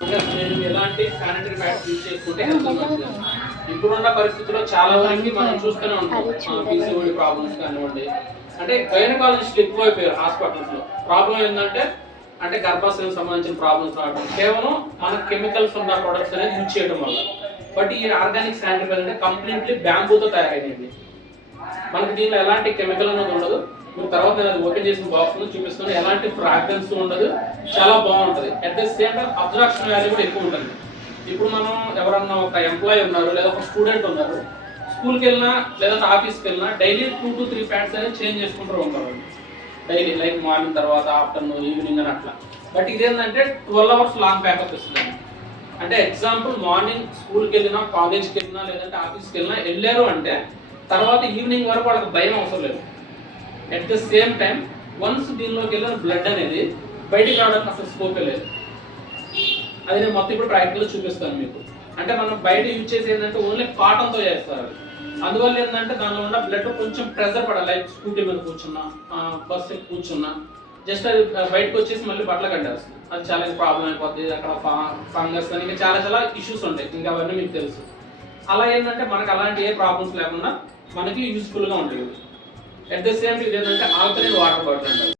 నేను ఎలాంటి sanitary pads use చేసుకుంటే హెల్త్ మంచిది. ఇప్పుడున్న పరిస్థితుల్లో చాలా వరకు మనం చూస్తూనే ఉంటాం పీసీఓడి ప్రాబ్లమ్స్ కానివ్వండి, అంటే గైనకాలజిస్టులు ఎక్కువైపోయారు హాస్పిటల్స్ లో. ప్రాబ్లం ఏంటంటే అంటే గర్భాశయం సంబంధించిన ప్రాబ్లమ్స్ రావడం కేవలం మన కెమికల్స్ ఉన్న ప్రొడక్ట్స్ అనేది యూజ్ చేయడం వల్ల. బట్ ఈ ఆర్గానిక్ శానిటరీ ప్యాడ్ అంటే కంప్లీట్లీ బ్యాంబూతో తయారైనది. మనకి దీనిలో ఎలాంటి కెమికల్ అనేది ఉండదు. మీరు తర్వాత నేను అది ఓపెన్ చేసిన బాక్స్ లో చూపిస్తాను. ఎలాంటి ఫ్రాగ్రెన్స్ ఉండదు, చాలా బాగుంటుంది. At the same time absorption value కూడా ఎక్కువ ఉంటుంది. ఇప్పుడు మనం ఎవరన్నా ఒక ఎంప్లాయీ ఉన్నారు లేదా ఒక స్టూడెంట్ ఉన్నారు, స్కూల్కి వెళ్ళినా లేదంటే ఆఫీస్కి వెళ్ళినా డైలీ 2 to 3 ప్యాడ్స్ అనేది చేంజ్ చేసుకుంటూ ఉంటారు డైలీ, లైక్ మార్నింగ్ తర్వాత ఆఫ్టర్నూన్ ఈవినింగ్ అని అట్లా. బట్ ఇదేంటంటే 12 hours లాంగ్ బ్యాకప్ ఇస్తుంది. అంటే ఎగ్జాంపుల్ మార్నింగ్ స్కూల్కి వెళ్ళినా కాలేజ్కి వెళ్ళినా లేదంటే ఆఫీస్కి వెళ్ళినా వెళ్ళారు అంటే తర్వాత ఈవినింగ్ వరకు వాళ్ళకి భయం అవసరం లేదు. At the same time once దీనిలోకి వెళ్ళిన బ్లడ్ అనేది బయటికి రావడానికి అసలు స్కోపే లేదు. అది నేను మొత్తం ఇప్పుడు ప్రాక్టికల్గా చూపిస్తాను మీకు. అంటే మనం బయట యూజ్ చేసి ఏంటంటే ఓన్లీ కాటన్తో చేస్తారు అది. అందువల్ల ఏంటంటే దానిలో ఉన్న బ్లడ్ కొంచెం ప్రెషర్ పడాలి. లైక్ స్కూటీ మీద కూర్చున్నా, బస్ ఎక్కి కూర్చున్నా జస్ట్ అది బయటకు వచ్చేసి మళ్ళీ బట్టలు కట్టేస్తుంది. అది చాలా ప్రాబ్లం అయిపోతుంది. అక్కడ ఫంగస్ అని ఇంకా చాలా చాలా ఇష్యూస్ ఉంటాయి. ఇంకా అవన్నీ మీకు తెలుసు. అలా ఏంటంటే మనకు అలాంటి ఏ ప్రాబ్లమ్స్ లేకుండా మనకి యూస్ఫుల్గా ఉంటాయి. అట్ ద సేమ్ టైం ఏంటంటే ఆల్కలైన్ వాటర్ బాటిల్ అంటారు.